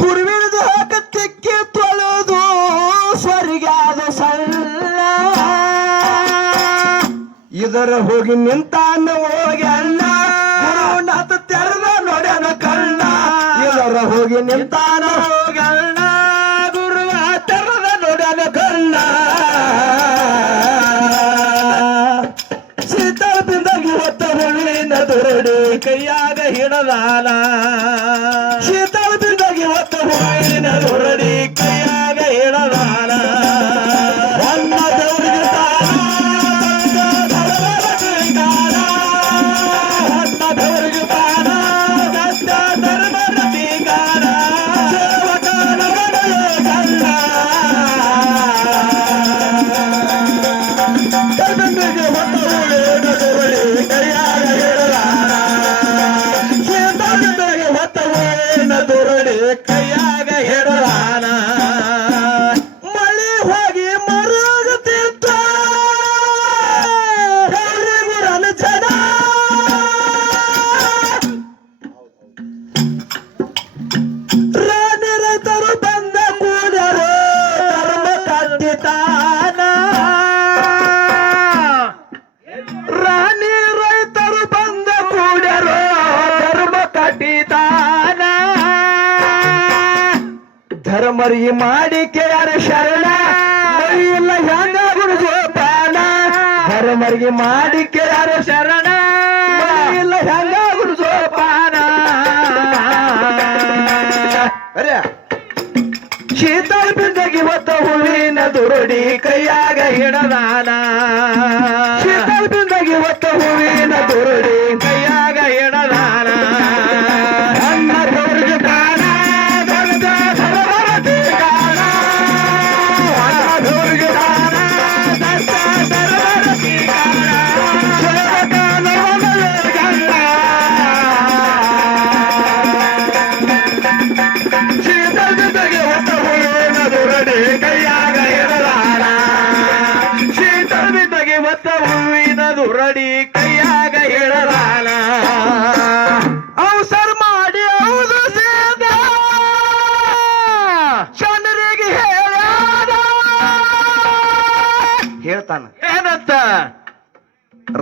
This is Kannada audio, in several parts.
ಗುರುವಿನ ದೇಹಕ್ಕೆ ತಿಕ್ಕಿ ತೊಳೆದು ಸ್ವರ್ಗಾದ ಸಲ್ಲ ಇದರ ಹೋಗಿ ನಿಂತಾನ ಹೋಗಿ ಅಣ್ಣ. ಗುರುನಾಥ ತೆರೆದ ನೋಡ್ಯಾನ ಕಣ್ಣ. ಇದರ ಹೋಗಿ ನಿಂತಾನ ಹೋಗಿ ಅಣ್ಣ. ಗುರುವ ತೆರೆದ ನೋಡ್ಯಾನ ಕಣ್ಣ. ಶೀತಳ ಬಿಂದಾಗಿ ಹೊತ್ತ ಹುಳ್ಳಿನ ದುರಡಿ ಕೈಯಾಗ ಹಿಡದಾನ. ಹುಳ್ಳಿನ ದುರಡಿ ಕೈಯಾಗ ಹಿಡದಾನ ಅನ್ನ ದೇವರಿಗೆ ರಾಣಿ ರೈತರು ಬಂದ ಕೂಡರು ಧರ್ಮ ಧರ್ಮರಿ ಮಾಡಿ ಶರಣ? ಇಲ್ಲ ಹೆಂಗ ಗುರು ಜೋಪಾನ ಧರ್ಮರಿಗೆ ಮಾಡಿ ಕೇಳ ಶರಣ? ಇಲ್ಲ ಹೆಂಗ ಗುರು ಜೋಪಾನ ಶೀತಳ ಬಿಂದಗಿ ಒತ್ತ ಹೂವಿನ ದುರುಡಿ ಕೈಯಾಗ ಹಿಡದಾನ ಶೀತಲ್ ಬಿಂದಗಿ ಒತ್ತ ಹೂವಿನ ದುರುಡಿ ಕೈಯಾಗ ಹಿಡದಾನ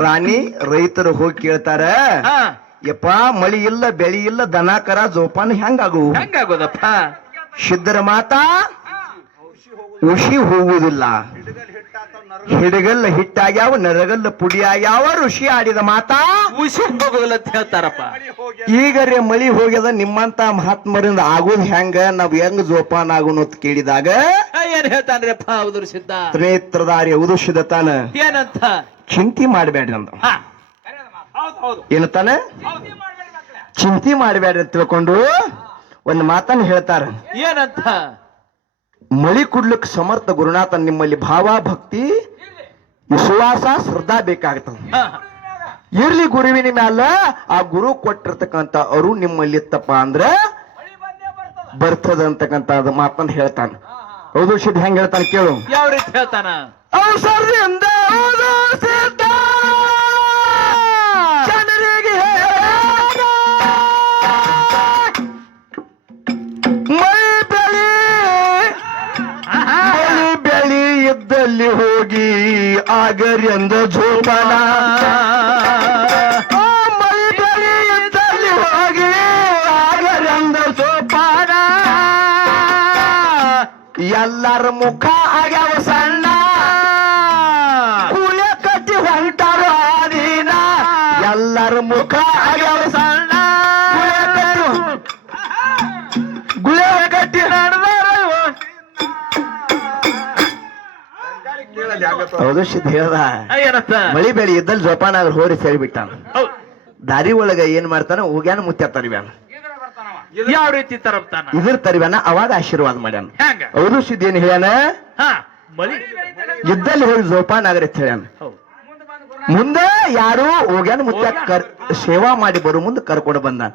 ರಾಣಿ ರೈತರು ಹೋಗಿ ಕೇಳ್ತಾರ ಯಪ್ಪ ಮಳಿ ಇಲ್ಲ ಬೆಳಿ ಇಲ್ಲ ದನ ಕರ ಜೋಪಾನ ಹೆಂಗಾಗು? ಹೆಂಗಾಗೋದಪ್ಪ? ಸಿದ್ಧರ ಮಾತಾ ಉಷಿ ಹೋಗುವುದಿಲ್ಲ. ಹಿಡಗಲ್ಲ ಹಿಟ್ಟಾಗ್ಯಾವ ನರಗಲ್ಲ ಪುಡಿ ಆಗ್ಯಾವ ಋಷಿ ಆಡಿದ ಮಾತಾ ಉಷಿ ಹೋಗುದಿಲ್ಲ ಅಂತ ಹೇಳ್ತಾರಪ್ಪ. ಈಗರೆ ಮಳಿ ಹೋಗ್ಯದ ನಿಮ್ಮಂತ ಮಹಾತ್ಮರಿಂದ ಆಗುದ್ ಹೆಂಗ ನಾವ್ ಹೆಂಗ್ ಜೋಪಾನ ಆಗೋನು ಅಂತ ಕೇಳಿದಾಗ ಏನ್ ಹೇಳ್ತಾನ್ರಿಪ್ಪ ಹೌದು ಸಿದ್ಧ ನೇತ್ರದಾರಿ ಉದುಷಿದ ತಾನ ಏನಂತ? ಚಿಂತಿ ಮಾಡಬೇಡ್ರಿ ಅಂತ ಏನು ತಾನೆ? ಚಿಂತಿ ಮಾಡಬೇಡ್ರಿ ಅಂತ ತಿಳ್ಕೊಂಡು ಒಂದು ಮಾತನ್ನು ಹೇಳ್ತಾರ. ಏನಂತ? ಮಳಿ ಕುಡ್ಲಿಕ್ಕೆ ಸಮರ್ಥ ಗುರುನಾಥ ನಿಮ್ಮಲ್ಲಿ ಭಾವ ಭಕ್ತಿ ವಿಶ್ವಾಸ ಶ್ರದ್ಧಾ ಬೇಕಾಗ್ತದ. ಇರ್ಲಿ ಗುರುವಿನ ಮ್ಯಾಲ ಆ ಗುರು ಕೊಟ್ಟಿರ್ತಕ್ಕಂಥ ಅರು ನಿಮ್ಮಲ್ಲಿ ಇತ್ತಪ್ಪ ಅಂದ್ರೆ ಬರ್ತದ. ಅಂತಕ್ಕಂತ ಮಾತನ್ನ ಹೇಳ್ತಾನ. ಹೌದು ಸಿದ್ಧ ಹೆಂಗ್ ಹೇಳ್ತಾನೆ ಕೇಳು. ಯಾವ ರೀತಿ ಹೇಳ್ತಾನ? ಸಿದ್ಧ ಜನರಿಗೆ ಮೈ ಬೆಳಿ ಜೋಪಾನ ಮಳಿ ಬೆಳಿ ಇದ್ದಲ್ಲಿ ಹೋಗಿ ಜೋಪಾನ ಎಲ್ಲರ ಮುಖ ಆಗ್ಯಾವ ಸಣ್ಣ. ಹೌದು ಸಿದ್ಧ ಹೇಳ್ದ. ಮಳಿ ಬೆಳಿ ಇದ್ದಲ್ಲಿ ಜೋಪಾನ ಆದ್ರೆ ಹೋರಿ ಸೇರಿ ಬಿಟ್ಟಾನ. ದಾರಿ ಒಳಗ ಏನ್ ಮಾಡ್ತಾನ ಹೋಗ್ಯಾನ ಮುತ್ಯ ತರಿವ್ಯಾನ. ಯಾವ ರೀತಿ ತರಬ್ತಾನ ಇದ್ರ ತರಿವ್ಯಾನ ಅವಾಗ ಆಶೀರ್ವಾದ ಮಾಡ್ಯಾನ. ಹೌದು ಸಿದ್ಧ ಏನ್ ಹೇಳ್ಯಾನ? ಇದ್ದಲ್ಲಿ ಹೋಗಿ ಜೋಪಾನ ಆಗ್ರಿ ಅಂತ ಹೇಳ್ಯಾನ. ಮುಂದೆ ಯಾರು ಹೋಗ್ಯಾನ ಮುತ್ಯ ಕರ್ ಸೇವಾ ಮಾಡಿ ಬರೋ ಮುಂದೆ ಕರ್ಕೊಂಡು ಬಂದಾನ.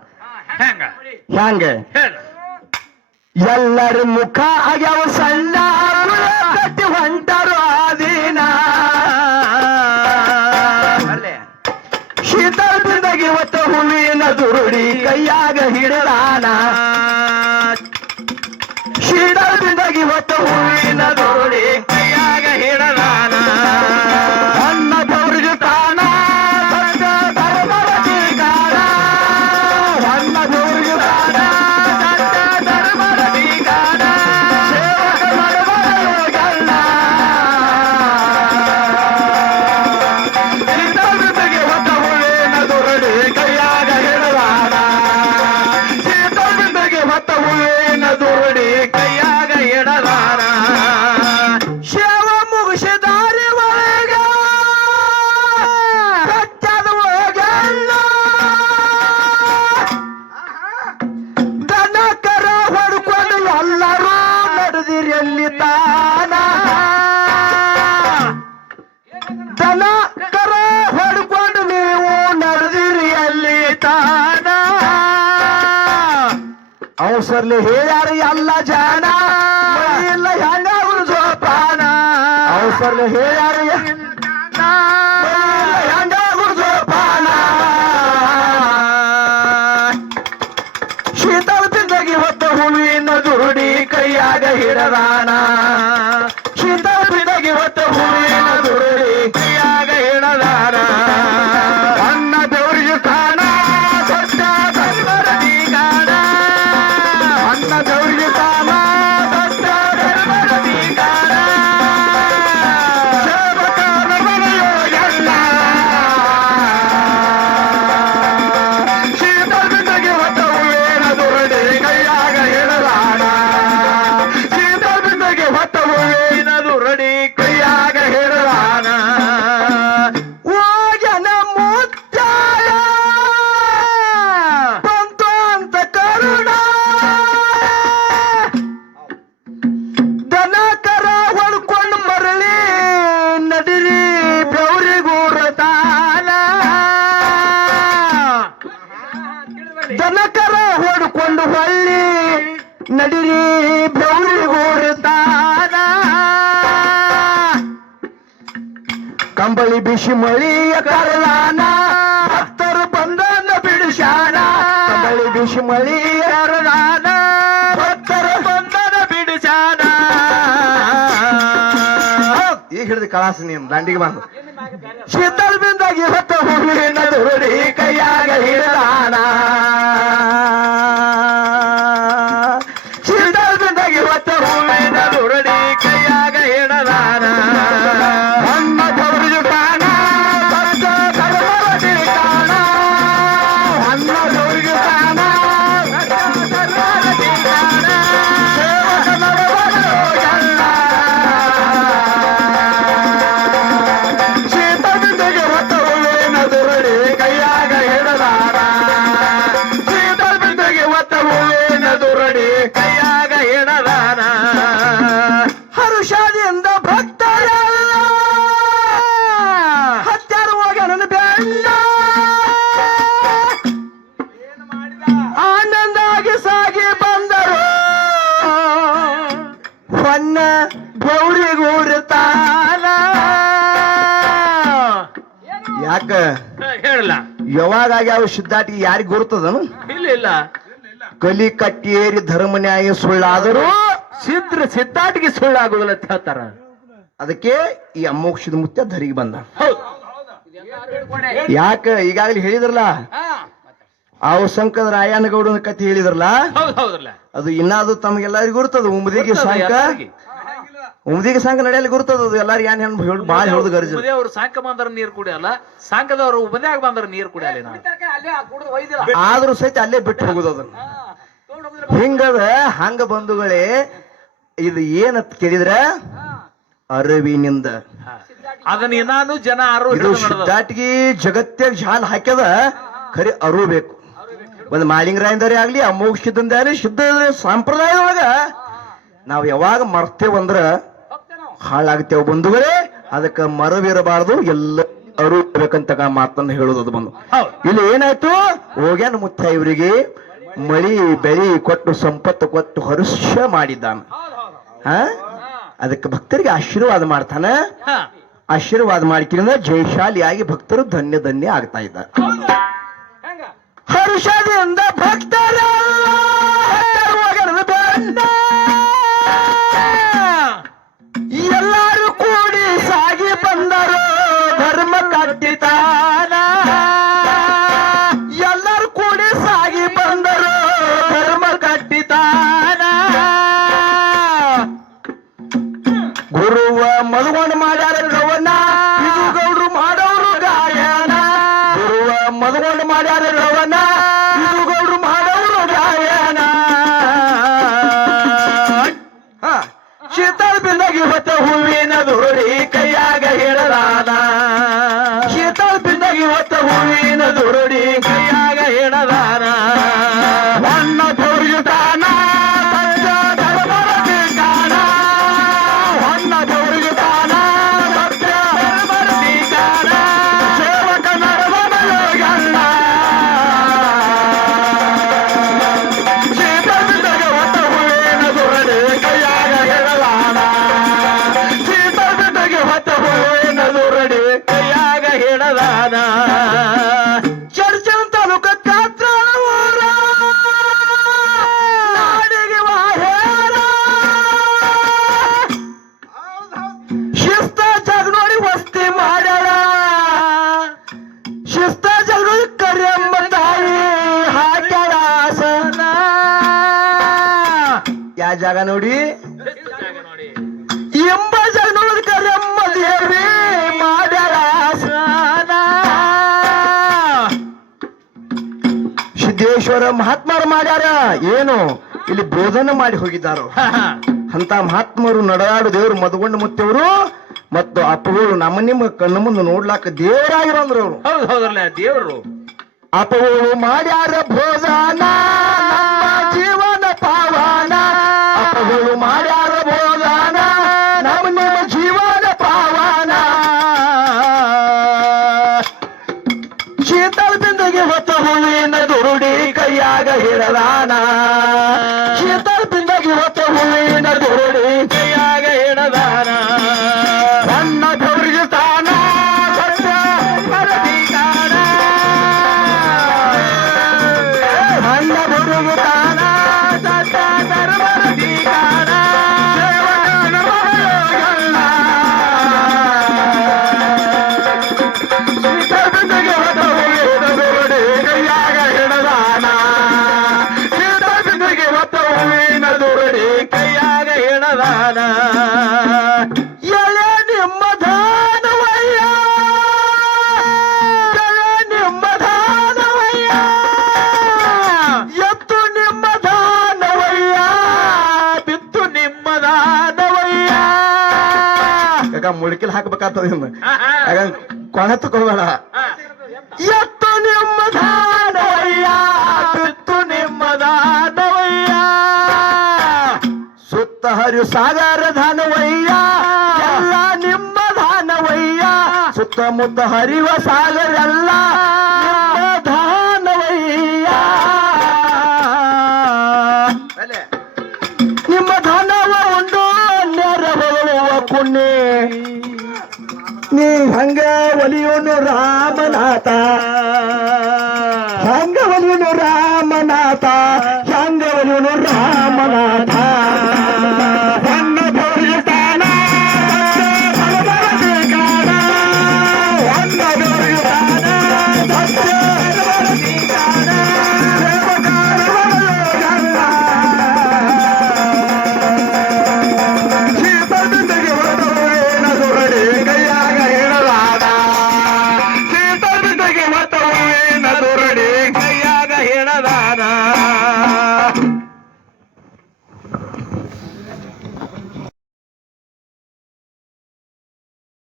ಹ್ಯಾಂಗ ಎಲ್ಲರ ಮುಖ ಆಗ್ಯಾವ ಸಣ್ಣ ಆತ ಹುಲಿನ ದುರುಡಿ ಕೈಯಾಗ ಹಿಡಲಾನ? ಶಿಡದಿಂದಾಗಿ ಹೊತ್ತ ಹುಲಿನ ದುರುಡಿ. ಅವಸರ್ಲಿ ಹೇಳ್ಯಾರ, ಎಲ್ಲ ಜನ. ಇಲ್ಲ ಹೆಂಗಾದ್ರು ಜೋಪಾನ ಅವಸರ್ಲಿ ಹೇಳ್ಯಾರ ಹೆಂಗಾದ್ರು ಜೋಪಾನ ಶೀತಲ ಬಿಂದಗಿ ಹೊತ್ತ ಹೂವಿನ ದುರುಡಿ ಕೈಯಾಗ ಹಿಡದಾನ. ಹೂವಿನ ದುರಡಿ ದನ ಕರ ಹೊಡ್ಕೊಂಡು ಹೊಳ್ಳಿ ನಡಿರಿ ಬೌರಿ ಹೊರತಾನ ಕಂಬಳಿ ಬಿಸಿ ಮಳಿಯ ಕರಲಾನ ಭಕ್ತರು ಬಂದನ ಬಿಡಿಸಾನ ಕಂಬಳಿ ಬಿಸಿ ಮಳಿಯ ಕರಲಾನ ಭಕ್ತರು ಬಂದನ ಬಿಡಿಸಾನ ಈಗ ಹಿಡಿದು ಕಳಾಸ ನೀನು ದಂಡಿಗೆ ಬಂದು. ಶೀತಲ್ ಬಿಂದಾಗಿ ಹೊತ್ತ ಹೂವಿನ ದುರುಡಿ ಕೈಯಾಗ ಹಿಡದಾನ ಹೊನ್ನ ಗೌರಿ ಗೂರ್ತಾನ ಯಾಕ? ಹೇಳಲ್ಲ. ಯಾವಾಗ ಆಗ್ಯಾವ ಶುದ್ಧಾಟಿ ಯಾರಿಗೆ ಗುರುತದನು? ಇಲ್ಲ ಇಲ್ಲ. ಕಲಿ ಕಟ್ಟಿಯೇರಿ ಏರಿ ಧರ್ಮ ನ್ಯಾಯ ಸುಳ್ಳಾದರೂ ಸಿದ್ರ ಸಿದ್ಧಾಟಿಗೆ ಸುಳ್ಳಾಗುದಿಲ್ಲ ಅಂತ ಹೇಳ್ತಾರ. ಅದಕ್ಕೆ ಈ ಅಮೋಕ್ಷದ ಮುತ್ಯ ಧರಿಗೆ ಬಂದ. ಯಾಕ? ಈಗಾಗಲೇ ಹೇಳಿದ್ರಲ್ಲ ಆ ಶಂಕದ ರಾಯನಗೌಡನ ಕಥೆ ಹೇಳಿದ್ರಲ್ಲ? ಹೌದು ಅದು ಇನ್ನಾದ್ರು ತಮಗೆಲ್ಲರಿಗೂ ಗುರುತದ ಉಮದಿಗೆ ಶಂಕ. ಉಮದಿಗೆ ಸಂಕ ನಡೆಯಲಿ ಗುರ್ತದ ಅದು ಎಲ್ಲಾರು ಏನ್ ಹೆಣ್ ಬಾಳ ಹೇಳುದು ಗರ್ಜ ಅವ್ರು ಸಾಂಕ ಬಂದ್ರ ನೀರ್ ಕುಡಿಯಲ್ಲ. ಸಾಂಕದವ್ರು ಉಪದ್ಯಾಗ ಬಂದ್ರ ನೀರ್ ಕುಡಿಯಲ್ಲ ಆದ್ರೂ ಸಹಿತ ಅಲ್ಲೇ ಬಿಟ್ಟು ಹೋಗುದು ಅದನ್ನ. ಹಿಂಗದ ಹಂಗ ಬಂಧುಗಳೇ ಇದು ಏನಂತ ಕೇಳಿದ್ರ? ಅರವಿನಿಂದ. ಅದನ್ನ ಏನಾನು ಜನ ಅರು ಇದು ಸಿದ್ಧಾಟಿಗೆ ಜಗತ್ತಿಗೆ ಜಾಲ್ ಹಾಕ್ಯದ ಖರೆ ಅರುಬೇಕು ಒಂದು ಮಾಳಿಂಗರಾಯಂದರೇ ಆಗ್ಲಿ ಅಮೋಕ್ಷದಿಂದ ಆಗ್ಲಿ ಶುದ್ಧ ಸಂಪ್ರದಾಯದೊಳಗ ನಾವು ಯಾವಾಗ ಮರ್ತೇವಂದ್ರ ಹಾಳಾಗ್ತೇವ ಬಂಧುಗಳೇ ಅದಕ್ಕೆ ಮರವಿರಬಾರದು ಎಲ್ಲ ಅರುಬೇಕಂತ ಮಾತನ್ನ ಹೇಳೋದು ಅದು ಬಂದು. ಇಲ್ಲಿ ಏನಾಯ್ತು? ಹೋಗ್ಯಾನ ಮುತ್ತ ಇವರಿಗೆ ಮಳಿ ಬೆಳಿ ಕೊಟ್ಟು ಸಂಪತ್ತು ಕೊಟ್ಟು ಹರುಷ ಮಾಡಿದ್ದಾನ. ಹ? ಅದಕ್ಕೆ ಭಕ್ತರಿಗೆ ಆಶೀರ್ವಾದ ಮಾಡ್ತಾನ. ಆಶೀರ್ವಾದ ಮಾಡಿಕೊಂಡ ಜಯಶಾಲಿಯಾಗಿ ಭಕ್ತರು ಧನ್ಯ ಧನ್ಯ ಆಗ್ತಾ ಇದ್ದಾರೆ. ಹರ್ಷದಿಂದ ಭಕ್ತರ ಬೆನ್ನ. ಎಲ್ಲರೂ ಕೂಡಿ ಸಾಗಿ ಬಂದರು ಧರ್ಮ ಕಟ್ಟಿತಾನ. ಎಲ್ಲರೂ ಕೂಡಿ ಸಾಗಿ ಬಂದರು ಧರ್ಮ ಕಟ್ಟಿತಾನ. ಗುರುವ ಮದುವನ್ನು ಮಾಡ್ಯಾರ ಗವನ ಸಿದ್ದೇಶ್ವರ ಮಹಾತ್ಮರು ಮಾಡ್ಯಾರ? ಏನು? ಇಲ್ಲಿ ಬೋಧನೆ ಮಾಡಿ ಹೋಗಿದ್ದಾರು. ಅಂತ ಮಹಾತ್ಮರು ನಡೆದಾಡು ದೇವರು ಮದುಗೊಂಡು ಮುತ್ತವರು ಮತ್ತು ಅಪ್ಪಗಳು ನಮ್ಮ ನಿಮ್ಮ ಕಣ್ಣು ಮುಂದೆ ನೋಡ್ಲಾಕ ದೇವರಾಗಿರಂದ್ರು ಅವರು. ಹೌದು ಹೌದಲ್ಲ ದೇವರು. ಅಪಗಳು ಮಾಡ್ಯಾರ ಭೋಜನ ಜೀವನ ಪಾವನ. ಅಪಗಳು ಮಾಡ್ಯಾರ ಭೋಜನ ನಮ್ಮ ನಿಮ್ಮ ಜೀವನ ಪಾವನ. ಬಿಂದಿಗೆ ಹೊತ್ತ ಹೂವಿನ ದುರುಡಿ ಕೈಯಾಗ ಹಿಡದಾನ. ಯಾಕ ಮುಳುಕಿಲ್ ಹಾಕ್ಬೇಕಾಗ್ತದ ಇನ್ನು. ಕೊನೆ ತಗೋಬೇಡ. ಹಾ. ಎತ್ತು ನಿಮ್ಮ ನಿಮ್ಮದಾದವಯ್ಯ ಬಿತ್ತು ಸುತ್ತ ಹರಿ ಸಾಗರ ಧಾನವಯ್ಯ ಎಲ್ಲ ನಿಮ್ಮ ದಾನವಯ್ಯ ಸುತ್ತಮುತ್ತ ಹರಿವ ಸಾಗರ ಎಲ್ಲ ಹಂಗ ಒಲಿಯೋನು ರಾಮನಾಥ. ಹಂಗ ಒಲಿಯೋನು ರಾಮನಾಥ.